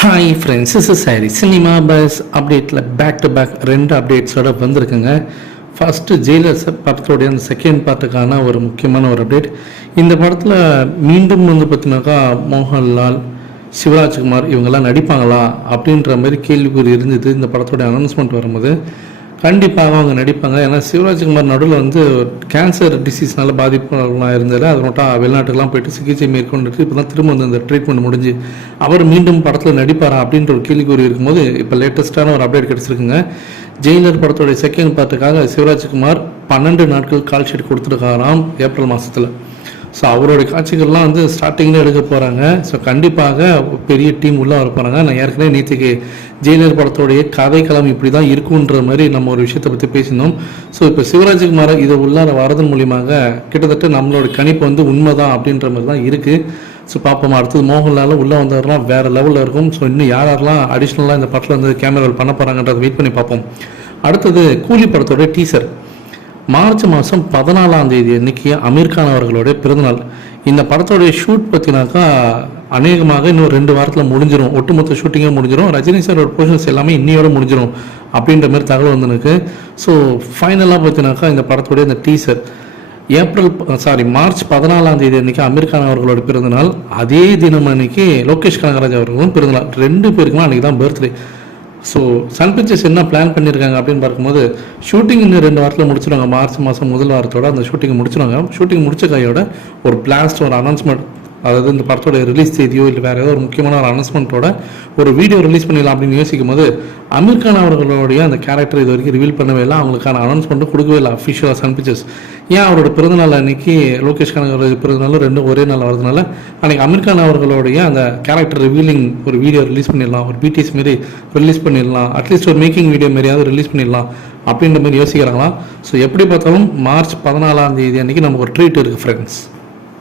Hi friends is sorry cinema buzz அப்டேட்டில் back to back ரெண்டு அப்டேட்ஸோட வந்திருக்குங்க. ஃபஸ்ட்டு ஜெயிலர்ஸ் படத்தோடைய அந்த செகண்ட் பார்ட்டுக்கான ஒரு முக்கியமான ஒரு அப்டேட் இந்த படத்தில் மீண்டும் வந்து பார்த்தீங்கன்னாக்கா மோகன்லால் சிவராஜ்குமார் இவங்கெல்லாம் நடிப்பாங்களா அப்படின்ற மாதிரி கேள்விக்குறி இருந்தது. இந்த படத்தோடைய அனௌன்ஸ்மெண்ட் வரும்போது கண்டிப்பாக அவங்க நடிப்பாங்க. ஏன்னா சிவராஜ்குமார் நடுவில் வந்து கேன்சர் டிசீஸ்னால பாதிப்புலாம் இருந்தார் அது மட்டும் வெளிநாட்டுக்கெல்லாம் போயிட்டு சிகிச்சை மேற்கொண்டுட்டு இப்போ தான் திரும்ப வந்து அந்த ட்ரீட்மெண்ட் முடிஞ்சு அவர் மீண்டும் படத்தில் நடிப்பாரா அப்படின்ற ஒரு கேள்விக்குறி இருக்கும்போது இப்போ லேட்டஸ்ட்டான ஒரு அப்டேட் கிடச்சிருக்குங்க. ஜெயிலர் படத்தோடைய செகண்ட் பார்ட்டுக்காக சிவராஜ்குமார் பன்னெண்டு நாட்கள் கால் ஷீட் கொடுத்துருக்காராம் ஏப்ரல் மாதத்தில் ஸோ அவருடைய காட்சிகள்லாம் வந்து ஸ்டார்டிங்கில் எடுக்க போகிறாங்க ஸோ கண்டிப்பாக பெரிய டீம் உள்ளே வர போகிறாங்க நான் ஏற்கனவே நேற்றுக்கு ஜெயிலர் படத்தோடைய கதைக்களம் இப்படி தான் இருக்குன்ற மாதிரி நம்ம ஒரு விஷயத்தை பற்றி பேசினோம். ஸோ இப்போ சிவராஜ்குமார் இதை உள்ளார வரதன் மூலியமாக கிட்டத்தட்ட நம்மளோட கணிப்பு வந்து உண்மைதான் அப்படின்ற மாதிரி தான் இருக்குது ஸோ பார்ப்போம். அடுத்தது மோகன்லால் உள்ளே வந்தவரெலாம் வேறு லெவலில் இருக்கும். ஸோ இன்னும் யார் யாரெல்லாம் அடிஷ்னலாக இந்த படத்தில் வந்து கேமராவில் பண்ண போகிறாங்கன்றதை வெயிட் பண்ணி பார்ப்போம். அடுத்தது கூலி படத்தோட டீசர் மார்ச் மாதம் பதினாலாம் தேதி அன்னைக்கு அமீர்கான் அவர்களுடைய பிறந்தநாள். இந்த படத்தோடைய ஷூட் பற்றினாக்கா அநேகமாக இன்னும் ரெண்டு வாரத்தில் முடிஞ்சிடும் ஒட்டுமொத்த ஷூட்டிங்கே முடிஞ்சிடும் ரஜினி சாரோட போர்ஷன்ஸ் எல்லாமே இன்னையோட முடிஞ்சிடும் அப்படின்ற மாதிரி தகவல் வந்து எனக்கு ஸோ ஃபைனலாக பார்த்தினாக்கா இந்த படத்துடைய இந்த டீசர் ஏப்ரல் சாரி மார்ச் பதினாலாம் தேதி அன்னைக்கு அமீர் கான் அவர்களோட பிறந்தநாள். அதே தினம் அன்னைக்கு லோகேஷ் கனகராஜ் அவர்களும் பிறந்தநாள். ரெண்டு பேருக்குமே அன்றைக்கி தான் பர்த்டே ஸோ சன் பிக்சர்ஸ் என்ன பிளான் பண்ணியிருக்காங்க அப்படின்னு பார்க்கும்போது ஷூட்டிங் இன்னும் ரெண்டு வாரத்தில் முடிச்சிருவாங்க. மார்ச் மாதம் முதல் வாரத்தோட அந்த ஷூட்டிங் முடிச்சிருவாங்க. ஷூட்டிங் முடிச்ச கையோட ஒரு பிளாஸ்ட் ஒரு அனௌன்ஸ்மெண்ட் அதாவது இந்த படத்தோட ரிலீஸ் செய்தியோ இல்லை வேறு ஏதோ ஒரு முக்கியமான ஒரு அனௌன்ஸ்மெண்ட்டோட ஒரு வீடியோ ரிலீஸ் பண்ணிடலாம் அப்படின்னு யோசிக்கும் போது அமீர் கான் அவர்களுடைய அந்த கேரக்டர் இது வரைக்கும் ரிவீல் பண்ணவே இல்லை. அவங்களுக்கான அனௌன்ஸ்மெண்ட்டும் கொடுக்கவே இல்லை அஃபிஷியலாக சன் பிக்சர்ஸ் ஏன் அவரோட பிறந்தநாள் அன்னைக்கு லோகேஷ் கனகராஜ் பிறந்தநாளும் ரெண்டும் ஒரே நாள் வரதுனால அன்னைக்கு அமீர் கான் அவர்களுடைய அந்த கேரக்டர் ரிவீலிங் ஒரு வீடியோ ரிலீஸ் பண்ணிடலாம் ஒரு பிடிஎஸ் மாரி ரிலீஸ் பண்ணிடலாம் அட்லீஸ்ட் ஒரு மேக்கிங் வீடியோ மாரியாவது ரிலீஸ் பண்ணிடலாம் அப்படின்ற மாதிரி யோசிக்கிறாங்களா ஸோ எப்படி பார்த்தாலும் மார்ச் பதினாலாம் தேதி அன்னைக்கு நமக்கு ஒரு ட்ரீட் இருக்குது ஃப்ரெண்ட்ஸ்